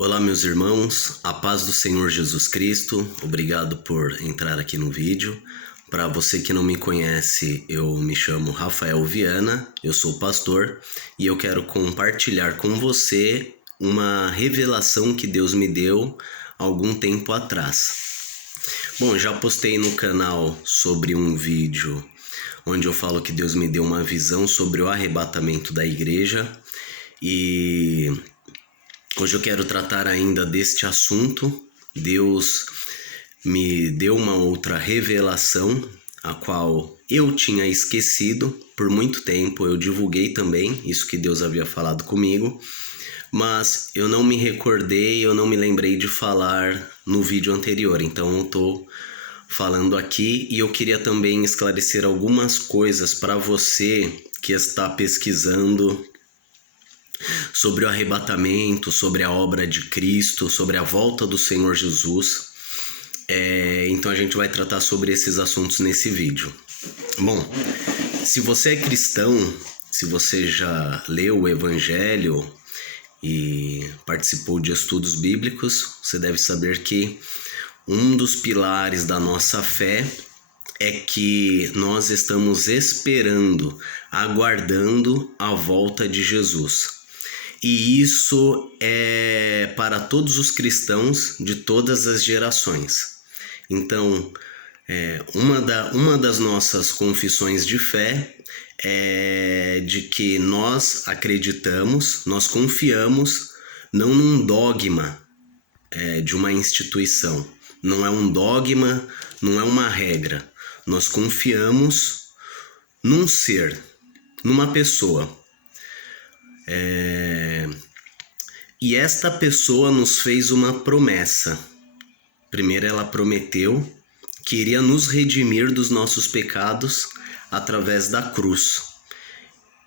Olá, meus irmãos, a paz do Senhor Jesus Cristo. Obrigado por entrar aqui no vídeo. Para você que não me conhece, eu me chamo Rafael Viana, eu sou pastor e eu quero compartilhar com você uma revelação que Deus me deu algum tempo atrás. Bom, já postei no canal sobre um vídeo onde eu falo que Deus me deu uma visão sobre o arrebatamento da igreja e hoje eu quero tratar ainda deste assunto. Deus me deu uma outra revelação, a qual eu tinha esquecido por muito tempo. Eu divulguei também isso que Deus havia falado comigo, mas eu não me recordei, eu não me lembrei de falar no vídeo anterior. Então eu estou falando aqui e eu queria também esclarecer algumas coisas para você que está pesquisando sobre o arrebatamento, sobre a obra de Cristo, sobre a volta do Senhor Jesus. Então a gente vai tratar sobre esses assuntos nesse vídeo. Bom, se você é cristão, se você já leu o Evangelho e participou de estudos bíblicos, você deve saber que um dos pilares da nossa fé é que nós estamos esperando, aguardando a volta de Jesus. E isso é para todos os cristãos de todas as gerações. Então, uma das nossas confissões de fé é de que nós acreditamos, nós confiamos não num dogma de uma instituição. Não é um dogma, não é uma regra. Nós confiamos num ser, numa pessoa. E esta pessoa nos fez uma promessa. Primeiro, ela prometeu que iria nos redimir dos nossos pecados através da cruz.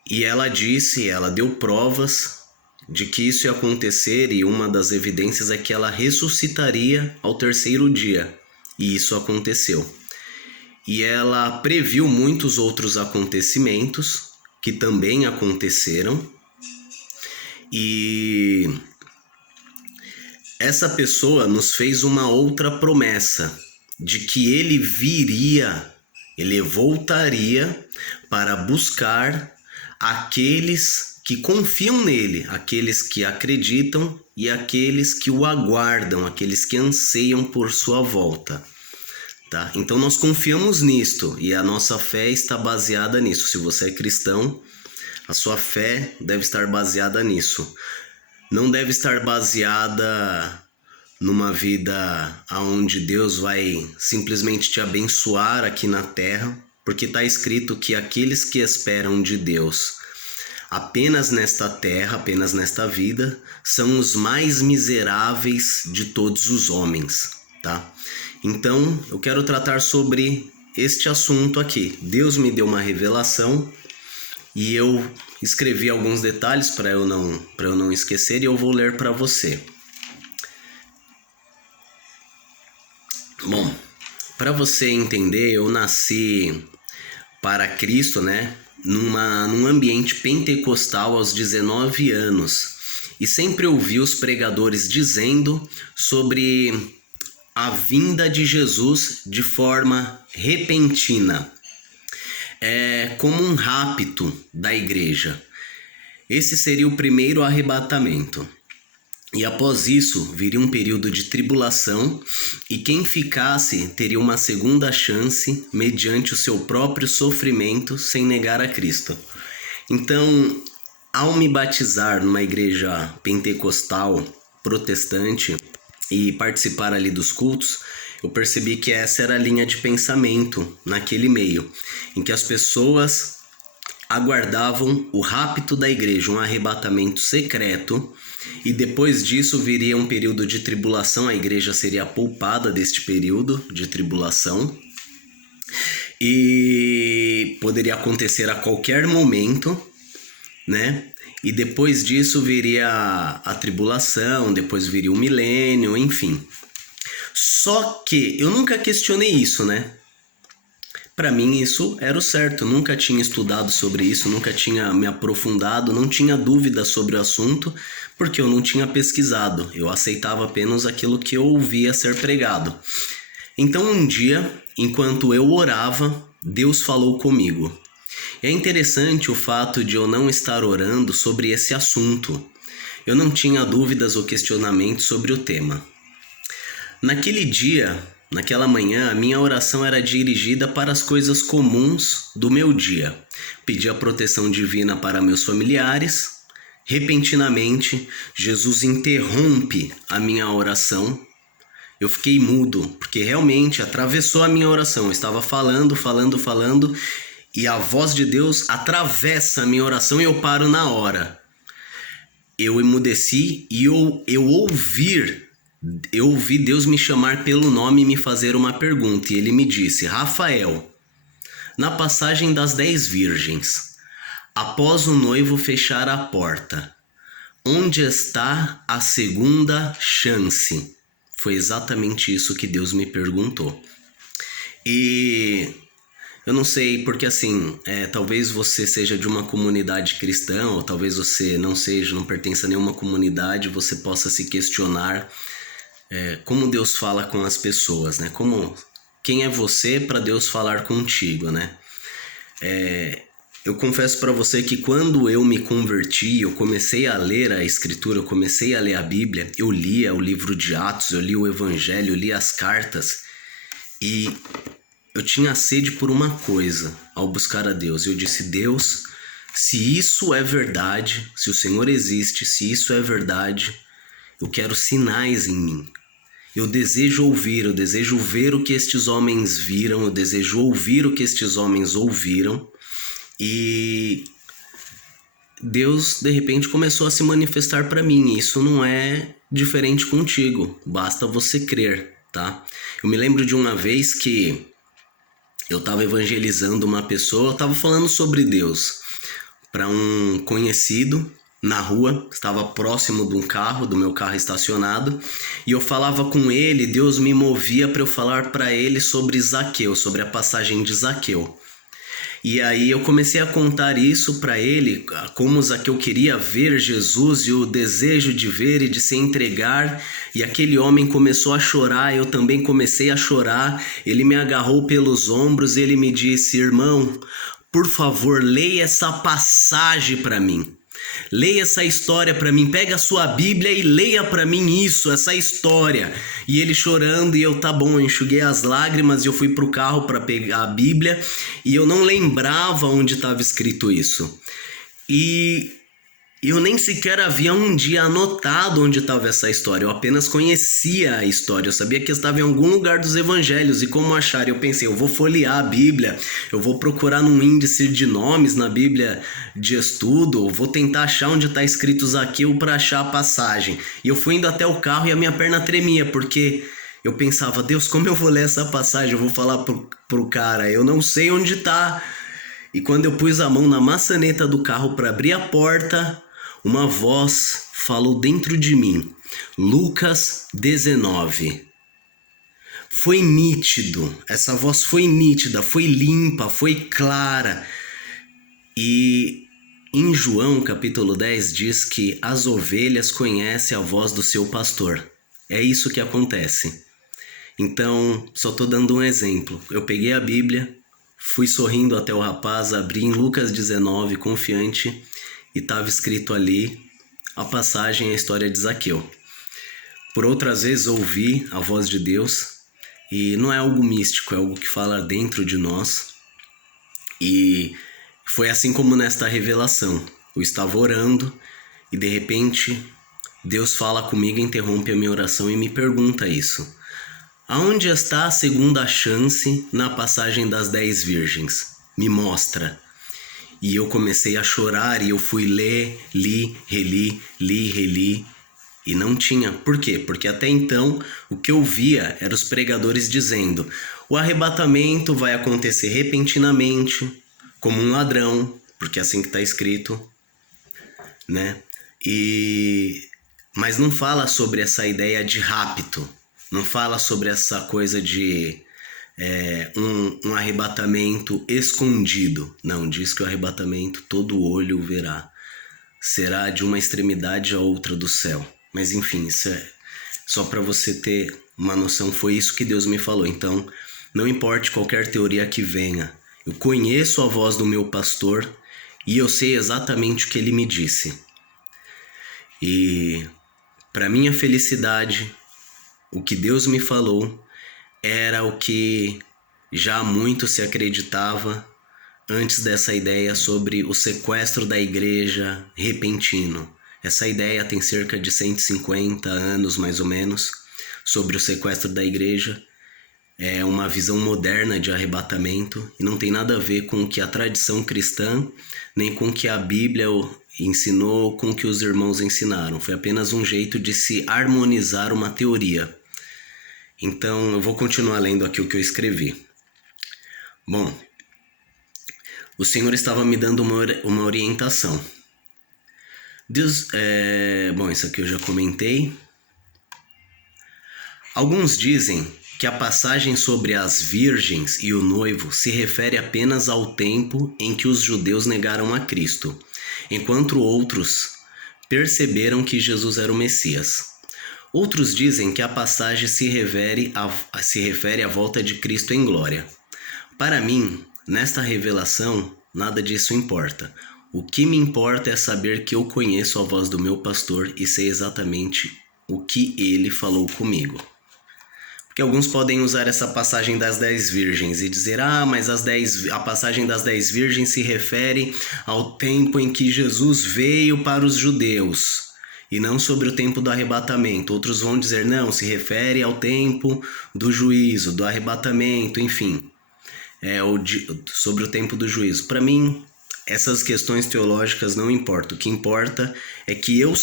E ela disse, ela deu provas de que isso ia acontecer, e uma das evidências é que ela ressuscitaria ao terceiro dia. E isso aconteceu. E ela previu muitos outros acontecimentos que também aconteceram. E essa pessoa nos fez uma outra promessa de que ele viria, ele voltaria para buscar aqueles que confiam nele, aqueles que acreditam e aqueles que o aguardam, aqueles que anseiam por sua volta. Tá? Então nós confiamos nisto e a nossa fé está baseada nisso. Se você é cristão, a sua fé deve estar baseada nisso. Não deve estar baseada numa vida onde Deus vai simplesmente te abençoar aqui na terra, porque está escrito que aqueles que esperam de Deus apenas nesta terra, apenas nesta vida, são os mais miseráveis de todos os homens, tá? Então, eu quero tratar sobre este assunto aqui. Deus me deu uma revelação e eu escrevi alguns detalhes para eu não esquecer, e eu vou ler para você. Bom, para você entender, eu nasci para Cristo, né? Num ambiente pentecostal aos 19 anos. E sempre ouvi os pregadores dizendo sobre a vinda de Jesus de forma repentina. Como um rapto da igreja. Esse seria o primeiro arrebatamento. E após isso, viria um período de tribulação, e quem ficasse teria uma segunda chance mediante o seu próprio sofrimento sem negar a Cristo. Então, ao me batizar numa igreja pentecostal protestante e participar ali dos cultos, eu percebi que essa era a linha de pensamento naquele meio, em que as pessoas aguardavam o rapto da igreja, um arrebatamento secreto, e depois disso viria um período de tribulação. A igreja seria poupada deste período de tribulação, e poderia acontecer a qualquer momento, né? E depois disso viria a tribulação, depois viria o milênio, enfim. Só que eu nunca questionei isso, né? Para mim isso era o certo, eu nunca tinha estudado sobre isso, nunca tinha me aprofundado, não tinha dúvida sobre o assunto, porque eu não tinha pesquisado, eu aceitava apenas aquilo que eu ouvia ser pregado. Então um dia, enquanto eu orava, Deus falou comigo. É interessante o fato de eu não estar orando sobre esse assunto. Eu não tinha dúvidas ou questionamentos sobre o tema. Naquele dia, naquela manhã, a minha oração era dirigida para as coisas comuns do meu dia. Pedi a proteção divina para meus familiares. Repentinamente, Jesus interrompe a minha oração. Eu fiquei mudo, porque realmente atravessou a minha oração. Eu estava falando, e a voz de Deus atravessa a minha oração e eu paro na hora. Eu emudeci e eu ouvi Deus me chamar pelo nome e me fazer uma pergunta. E ele me disse: Rafael, na passagem das 10 virgens, após o noivo fechar a porta, onde está a segunda chance? Foi exatamente isso que Deus me perguntou. E eu não sei, porque assim, talvez você seja de uma comunidade cristã, ou talvez você não seja, não pertença a nenhuma comunidade, você possa se questionar como Deus fala com as pessoas, né? Quem é você para Deus falar contigo, né? Eu confesso para você que quando eu me converti, eu comecei a ler a Escritura, eu comecei a ler a Bíblia, eu lia o livro de Atos, eu li o Evangelho, eu li as cartas e eu tinha sede por uma coisa ao buscar a Deus. Eu disse: Deus, se isso é verdade, se o Senhor existe, se isso é verdade, eu quero sinais em mim. Eu desejo ouvir, eu desejo ver o que estes homens viram, eu desejo ouvir o que estes homens ouviram. E Deus, de repente, começou a se manifestar para mim. Isso não é diferente contigo, basta você crer, tá? Eu me lembro de uma vez que eu estava evangelizando uma pessoa, eu estava falando sobre Deus para um conhecido na rua, estava próximo de um carro, do meu carro estacionado, e eu falava com ele. Deus me movia para eu falar para ele sobre Zaqueu, sobre a passagem de Zaqueu. E aí eu comecei a contar isso para ele, como Zaqueu queria ver Jesus e o desejo de ver e de se entregar. E aquele homem começou a chorar, eu também comecei a chorar. Ele me agarrou pelos ombros e ele me disse: irmão, por favor, leia essa passagem para mim. Leia essa história para mim, pega a sua Bíblia e leia para mim essa história. E ele chorando e eu, tá bom, eu enxuguei as lágrimas e eu fui pro carro para pegar a Bíblia e eu não lembrava onde estava escrito isso. E eu nem sequer havia um dia anotado onde estava essa história, eu apenas conhecia a história, eu sabia que estava em algum lugar dos evangelhos. E como achar? Eu pensei, eu vou folhear a Bíblia, eu vou procurar num índice de nomes na Bíblia de estudo, vou tentar achar onde está escrito Zaqueu para achar a passagem. E eu fui indo até o carro e a minha perna tremia, porque eu pensava: Deus, como eu vou ler essa passagem? Eu vou falar pro cara, eu não sei onde está. E quando eu pus a mão na maçaneta do carro para abrir a porta, uma voz falou dentro de mim: Lucas 19. Foi nítido, essa voz foi nítida, foi limpa, foi clara. E em João capítulo 10 diz que as ovelhas conhecem a voz do seu pastor. É isso que acontece. Então, só estou dando um exemplo. Eu peguei a Bíblia, fui sorrindo até o rapaz, abri em Lucas 19, confiante, e estava escrito ali a passagem, a história de Zaqueu. Por outras vezes ouvi a voz de Deus, e não é algo místico, é algo que fala dentro de nós. E foi assim como nesta revelação. Eu estava orando e de repente Deus fala comigo, interrompe a minha oração e me pergunta isso: aonde está a segunda chance na passagem das 10 virgens? Me mostra. E eu comecei a chorar e eu fui ler, li, reli, e não tinha. Por quê? Porque até então o que eu via eram os pregadores dizendo: o arrebatamento vai acontecer repentinamente, como um ladrão, porque é assim que está escrito, né? Mas não fala sobre essa ideia de rapto, não fala sobre essa coisa de um arrebatamento escondido. Não, diz que o arrebatamento todo olho verá. será de uma extremidade a outra do céu. Mas enfim, isso é só para você ter uma noção, foi isso que Deus me falou. Então, não importe qualquer teoria que venha, eu conheço a voz do meu pastor e eu sei exatamente o que ele me disse. E para minha felicidade, o que Deus me falou era o que já muito se acreditava antes dessa ideia sobre o sequestro da igreja repentino. Essa ideia tem cerca de 150 anos, mais ou menos, sobre o sequestro da igreja. É uma visão moderna de arrebatamento e não tem nada a ver com o que a tradição cristã, nem com o que a Bíblia ensinou, com o que os irmãos ensinaram. Foi apenas um jeito de se harmonizar uma teoria. Então, eu vou continuar lendo aqui o que eu escrevi. Bom, o Senhor estava me dando uma orientação. Deus, bom, isso aqui eu já comentei. Alguns dizem que a passagem sobre as virgens e o noivo se refere apenas ao tempo em que os judeus negaram a Cristo, enquanto outros perceberam que Jesus era o Messias. Outros dizem que a passagem se refere à volta de Cristo em glória. Para mim, nesta revelação, nada disso importa. O que me importa é saber que eu conheço a voz do meu pastor e sei exatamente o que ele falou comigo. Porque alguns podem usar essa passagem das 10 virgens e dizer, mas a passagem das 10 virgens se refere ao tempo em que Jesus veio para os judeus e não sobre o tempo do arrebatamento. Outros vão dizer, não, se refere ao tempo do juízo, do arrebatamento, enfim, sobre o tempo do juízo. Para mim, essas questões teológicas não importam. O que importa é que eu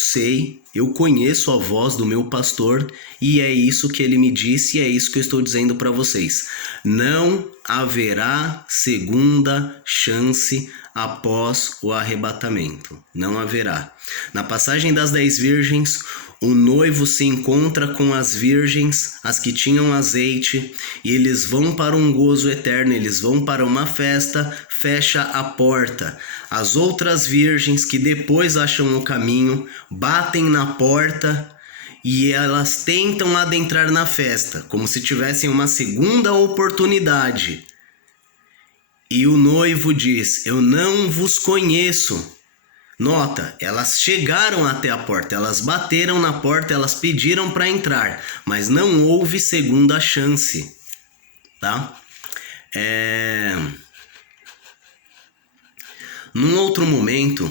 conheço a voz do meu pastor e é isso que ele me disse e é isso que eu estou dizendo para vocês. Não haverá segunda chance após o arrebatamento. Não haverá. Na passagem das 10 virgens, o noivo se encontra com as virgens, as que tinham azeite, e eles vão para um gozo eterno, eles vão para uma festa, fecha a porta. As outras virgens que depois acham o caminho, batem na porta e elas tentam adentrar na festa, como se tivessem uma segunda oportunidade. E o noivo diz, eu não vos conheço. Nota, elas chegaram até a porta, elas bateram na porta, elas pediram para entrar, mas não houve segunda chance, tá? Num outro momento,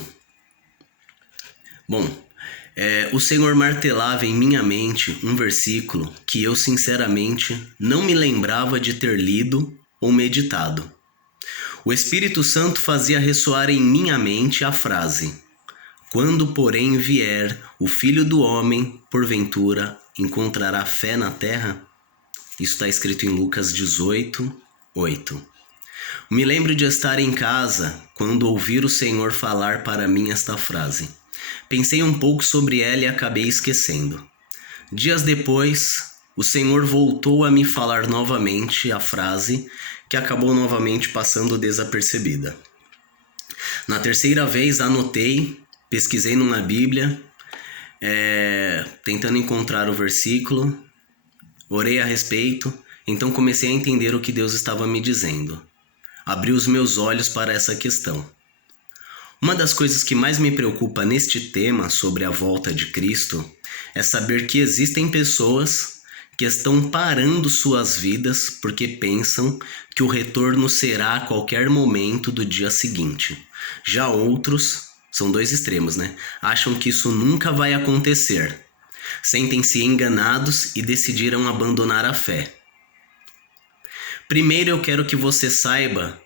o Senhor martelava em minha mente um versículo que eu sinceramente não me lembrava de ter lido ou meditado. O Espírito Santo fazia ressoar em minha mente a frase: quando, porém, vier o Filho do Homem, porventura, encontrará fé na terra? Isso está escrito em Lucas 18:8. Me lembro de estar em casa quando ouvir o Senhor falar para mim esta frase. Pensei um pouco sobre ela e acabei esquecendo. Dias depois, o Senhor voltou a me falar novamente a frase que acabou novamente passando desapercebida. Na terceira vez anotei, pesquisei numa Bíblia, tentando encontrar o versículo, orei a respeito, então comecei a entender o que Deus estava me dizendo. Abri os meus olhos para essa questão. Uma das coisas que mais me preocupa neste tema sobre a volta de Cristo é saber que existem pessoas que estão parando suas vidas porque pensam que o retorno será a qualquer momento do dia seguinte. Já outros, são dois extremos, né? Acham que isso nunca vai acontecer. Sentem-se enganados e decidiram abandonar a fé. Primeiro eu quero que você saiba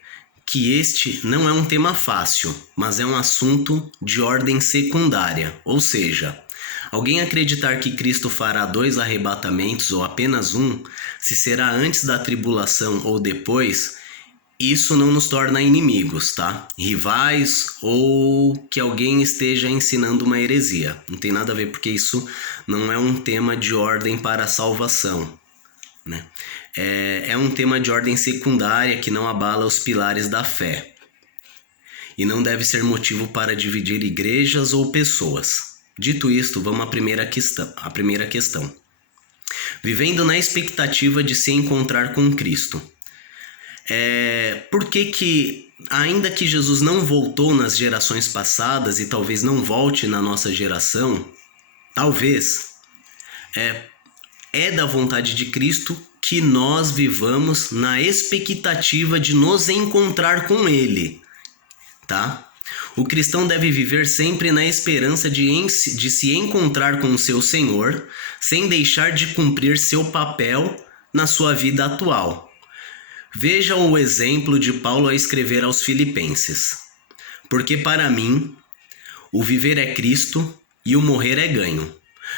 que este não é um tema fácil, mas é um assunto de ordem secundária, ou seja, alguém acreditar que Cristo fará 2 arrebatamentos ou apenas um, se será antes da tribulação ou depois, isso não nos torna inimigos, tá? Rivais ou que alguém esteja ensinando uma heresia. Não tem nada a ver, porque isso não é um tema de ordem para a salvação, né? É um tema de ordem secundária que não abala os pilares da fé. e não deve ser motivo para dividir igrejas ou pessoas. Dito isto, vamos à primeira questão. Vivendo na expectativa de se encontrar com Cristo. Por que, ainda que Jesus não voltou nas gerações passadas e talvez não volte na nossa geração, talvez é da vontade de Cristo que nós vivamos na expectativa de nos encontrar com Ele, tá? O cristão deve viver sempre na esperança de se encontrar com o seu Senhor, sem deixar de cumprir seu papel na sua vida atual. Veja o exemplo de Paulo a escrever aos Filipenses. Porque para mim, o viver é Cristo e o morrer é ganho.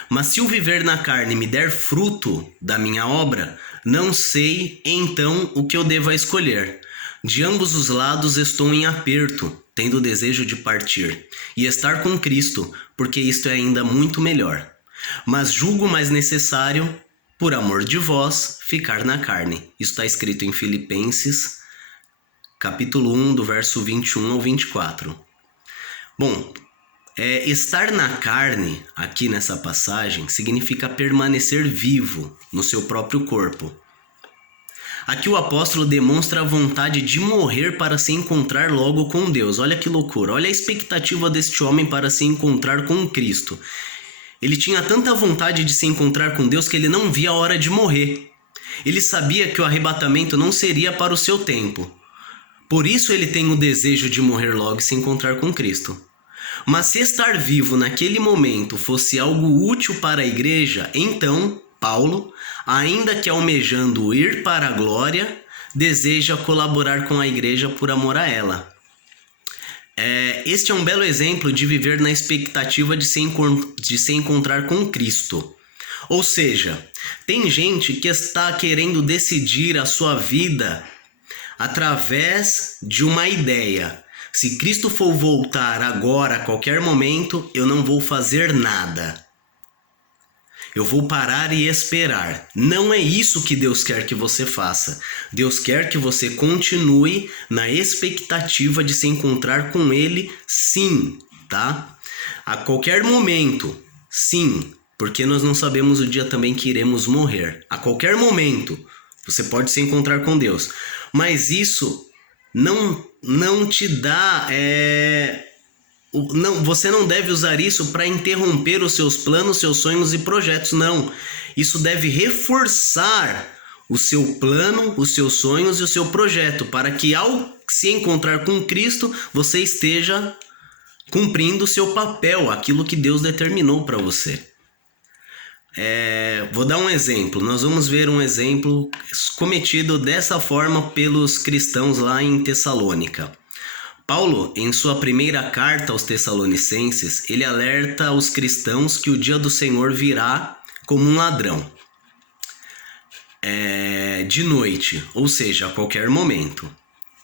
Mas se o viver na carne me der fruto da minha obra, não sei então o que eu devo escolher. De ambos os lados estou em aperto, tendo o desejo de partir e estar com Cristo, porque isto é ainda muito melhor. Mas julgo mais necessário, por amor de vós, ficar na carne. Isso está escrito em Filipenses, capítulo 1, do verso 21 ao 24. Bom, estar na carne, aqui nessa passagem, significa permanecer vivo no seu próprio corpo. Aqui o apóstolo demonstra a vontade de morrer para se encontrar logo com Deus. Olha que loucura, olha a expectativa deste homem para se encontrar com Cristo. Ele tinha tanta vontade de se encontrar com Deus que ele não via a hora de morrer. Ele sabia que o arrebatamento não seria para o seu tempo. Por isso ele tem o desejo de morrer logo e se encontrar com Cristo. Mas se estar vivo naquele momento fosse algo útil para a igreja, então Paulo, ainda que almejando ir para a glória, deseja colaborar com a igreja por amor a ela. Este é um belo exemplo de viver na expectativa de se encontrar com Cristo. Ou seja, tem gente que está querendo decidir a sua vida através de uma ideia. Se Cristo for voltar agora, a qualquer momento, eu não vou fazer nada. Eu vou parar e esperar. Não é isso que Deus quer que você faça. Deus quer que você continue na expectativa de se encontrar com Ele, sim, tá? A qualquer momento, sim, porque nós não sabemos o dia também que iremos morrer. A qualquer momento, você pode se encontrar com Deus. Mas isso não te dá... você não deve usar isso para interromper os seus planos, seus sonhos e projetos, não. Isso deve reforçar o seu plano, os seus sonhos e o seu projeto, para que ao se encontrar com Cristo, você esteja cumprindo o seu papel, aquilo que Deus determinou para você. Vou dar um exemplo. Nós vamos ver um exemplo cometido dessa forma pelos cristãos lá em Tessalônica. Paulo, em sua primeira carta aos Tessalonicenses, ele alerta os cristãos que o dia do Senhor virá como um ladrão. De noite, ou seja, a qualquer momento.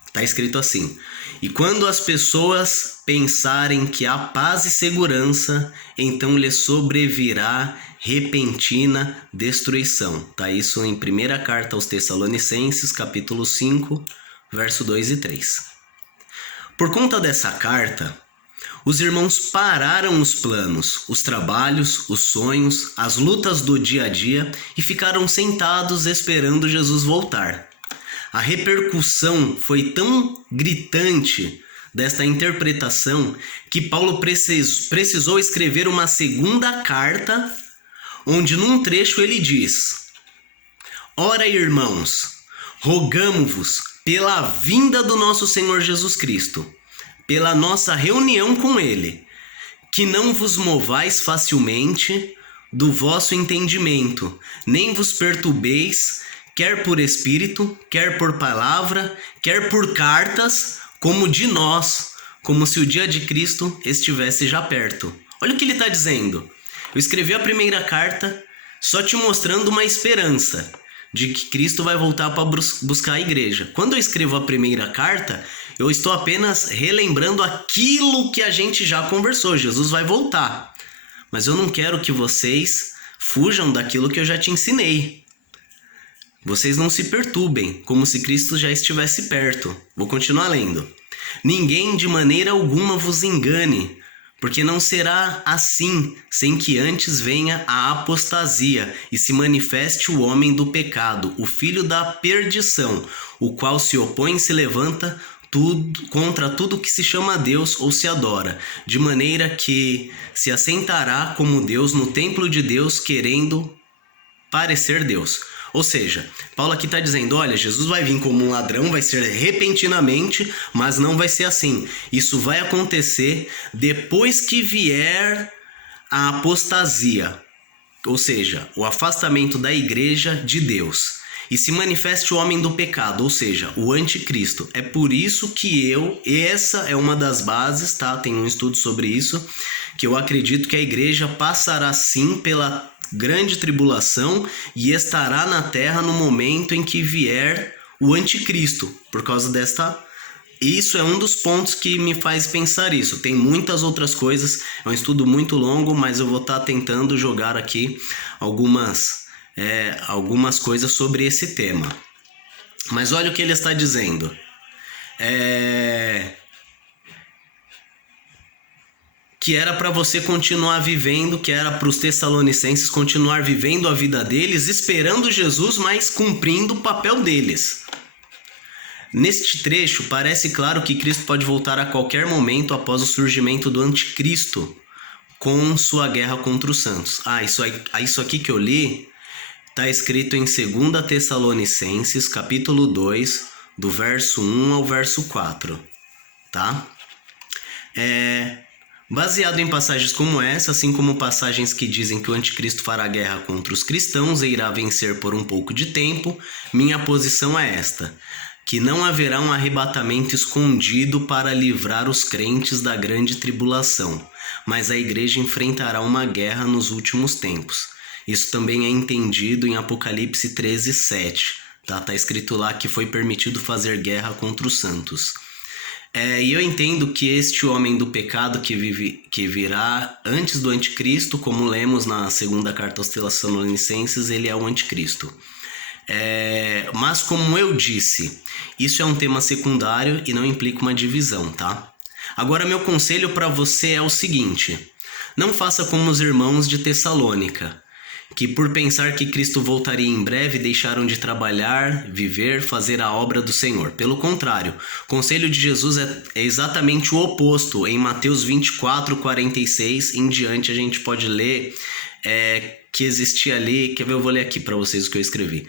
Está escrito assim: e quando as pessoas pensarem que há paz e segurança, então lhes sobrevirá repentina destruição. Está isso em primeira carta aos Tessalonicenses, capítulo 5, verso 2 e 3. Por conta dessa carta, os irmãos pararam os planos, os trabalhos, os sonhos, as lutas do dia a dia e ficaram sentados esperando Jesus voltar. A repercussão foi tão gritante desta interpretação que Paulo precisou escrever uma segunda carta, onde num trecho ele diz: ora, irmãos, rogamo-vos pela vinda do nosso Senhor Jesus Cristo, pela nossa reunião com Ele, que não vos movais facilmente do vosso entendimento, nem vos perturbeis, quer por espírito, quer por palavra, quer por cartas, como de nós, como se o dia de Cristo estivesse já perto. Olha o que ele está dizendo. Eu escrevi a primeira carta só te mostrando uma esperança de que Cristo vai voltar para buscar a igreja. Quando eu escrevo a primeira carta, eu estou apenas relembrando aquilo que a gente já conversou. Jesus vai voltar. Mas eu não quero que vocês fujam daquilo que eu já te ensinei. Vocês não se perturbem, como se Cristo já estivesse perto. Vou continuar lendo. Ninguém de maneira alguma vos engane, porque não será assim, sem que antes venha a apostasia e se manifeste o homem do pecado, o filho da perdição, o qual se opõe e se levanta contra tudo que se chama Deus ou se adora, de maneira que se assentará como Deus no templo de Deus, querendo parecer Deus. Ou seja, Paulo aqui está dizendo, olha, Jesus vai vir como um ladrão, vai ser repentinamente, mas não vai ser assim. Isso vai acontecer depois que vier a apostasia, ou seja, o afastamento da igreja de Deus. E se manifeste o homem do pecado, ou seja, o anticristo. É por isso que essa é uma das bases, tá? Tem um estudo sobre isso, que eu acredito que a igreja passará sim pela grande tribulação e estará na terra no momento em que vier o anticristo, por causa desta... Isso é um dos pontos que me faz pensar isso. Tem muitas outras coisas, é um estudo muito longo, mas eu vou estar tentando jogar aqui algumas coisas sobre esse tema. Mas olha o que ele está dizendo. Que era para você continuar vivendo, que era para os tessalonicenses continuar vivendo a vida deles, esperando Jesus, mas cumprindo o papel deles. Neste trecho, parece claro que Cristo pode voltar a qualquer momento após o surgimento do anticristo, com sua guerra contra os santos. Isso aqui que eu li está escrito em 2 Tessalonicenses, capítulo 2, do verso 1 ao verso 4, tá? Baseado em passagens como essa, assim como passagens que dizem que o anticristo fará guerra contra os cristãos e irá vencer por um pouco de tempo, minha posição é esta: que não haverá um arrebatamento escondido para livrar os crentes da grande tribulação, mas a igreja enfrentará uma guerra nos últimos tempos. Isso também é entendido em Apocalipse 13:7, tá? Tá escrito lá que foi permitido fazer guerra contra os santos. E eu entendo que este homem do pecado que virá antes do anticristo, como lemos na segunda carta aos Tessalonicenses, ele é o anticristo. Mas como eu disse, isso é um tema secundário e não implica uma divisão, tá? Agora meu conselho para você é o seguinte: não faça como os irmãos de Tessalônica, que por pensar que Cristo voltaria em breve deixaram de trabalhar, viver, fazer a obra do Senhor. Pelo contrário, o conselho de Jesus é exatamente o oposto. Em Mateus 24:46 em diante a gente pode ler que existia ali... Quer ver? Eu vou ler aqui para vocês o que eu escrevi.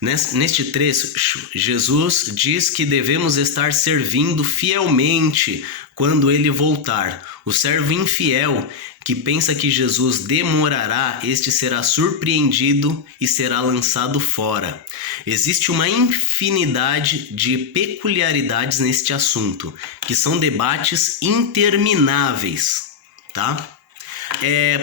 Neste trecho, Jesus diz que devemos estar servindo fielmente quando ele voltar. O servo infiel que pensa que Jesus demorará, este será surpreendido e será lançado fora. Existe uma infinidade de peculiaridades neste assunto, que são debates intermináveis, tá?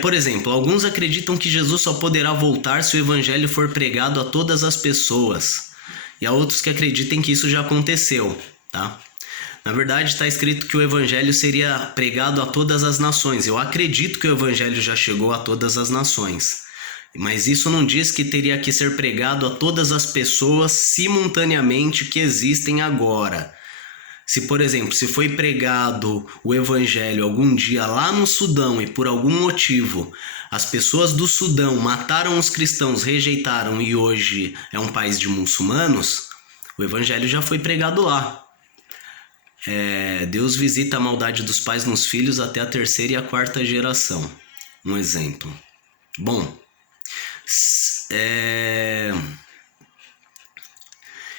Por exemplo, alguns acreditam que Jesus só poderá voltar se o evangelho for pregado a todas as pessoas. E há outros que acreditam que isso já aconteceu, tá? Na verdade, está escrito que o evangelho seria pregado a todas as nações. Eu acredito que o evangelho já chegou a todas as nações. Mas isso não diz que teria que ser pregado a todas as pessoas simultaneamente que existem agora. Se, por exemplo, se foi pregado o evangelho algum dia lá no Sudão e por algum motivo as pessoas do Sudão mataram os cristãos, rejeitaram e hoje é um país de muçulmanos, o evangelho já foi pregado lá. Deus visita a maldade dos pais nos filhos até a 3ª e a 4ª geração. Um exemplo. Bom,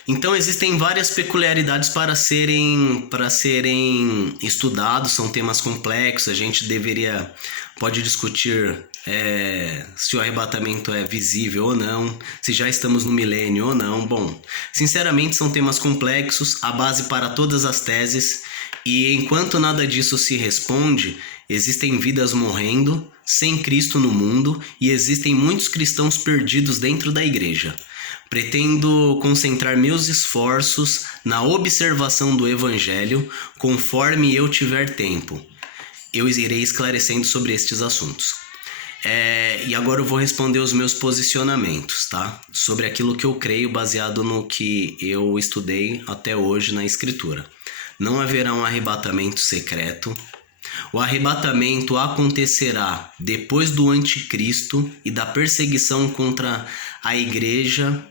então existem várias peculiaridades para serem estudados, são temas complexos, a gente pode discutir se o arrebatamento é visível ou não, se já estamos no milênio ou não. Bom, sinceramente são temas complexos, a base para todas as teses, e enquanto nada disso se responde, existem vidas morrendo sem Cristo no mundo e existem muitos cristãos perdidos dentro da igreja. Pretendo concentrar meus esforços na observação do Evangelho conforme eu tiver tempo. Eu irei esclarecendo sobre estes assuntos. E agora eu vou responder os meus posicionamentos, tá? Sobre aquilo que eu creio baseado no que eu estudei até hoje na Escritura. não haverá um arrebatamento secreto. O arrebatamento acontecerá depois do anticristo e da perseguição contra a igreja.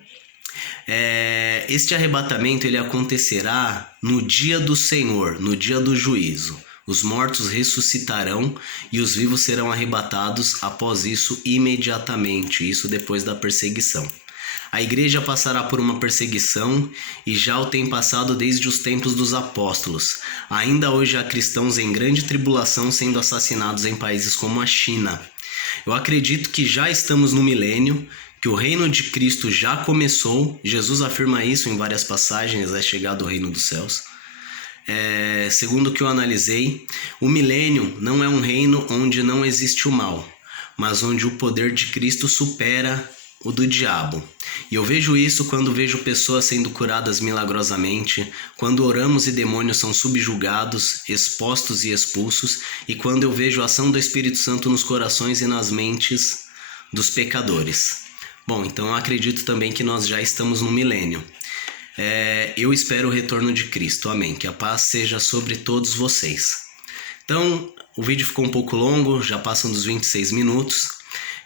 Este arrebatamento ele acontecerá no dia do Senhor, no dia do juízo. Os mortos ressuscitarão e os vivos serão arrebatados após isso imediatamente, isso depois da perseguição. A igreja passará por uma perseguição e já o tem passado desde os tempos dos apóstolos. Ainda hoje há cristãos em grande tribulação sendo assassinados em países como a China. Eu acredito que já estamos no milênio, que o reino de Cristo já começou. Jesus afirma isso em várias passagens, é chegado o reino dos céus. Segundo o que eu analisei, o milênio não é um reino onde não existe o mal, mas onde o poder de Cristo supera o do diabo. E eu vejo isso quando vejo pessoas sendo curadas milagrosamente, quando oramos e demônios são subjugados, expostos e expulsos, e quando eu vejo a ação do Espírito Santo nos corações e nas mentes dos pecadores. Bom, então eu acredito também que nós já estamos no milênio. Eu espero o retorno de Cristo, amém, que a paz seja sobre todos vocês. Então, o vídeo ficou um pouco longo, já passam dos 26 minutos,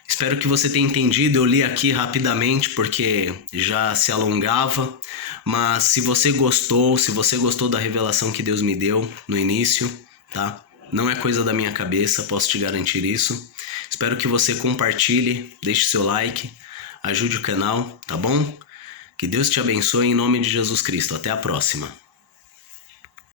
espero que você tenha entendido. Eu li aqui rapidamente porque já se alongava, mas se você gostou da revelação que Deus me deu no início, tá? Não é coisa da minha cabeça, posso te garantir isso. Espero que você compartilhe, deixe seu like, ajude o canal, tá bom? Que Deus te abençoe em nome de Jesus Cristo. Até a próxima.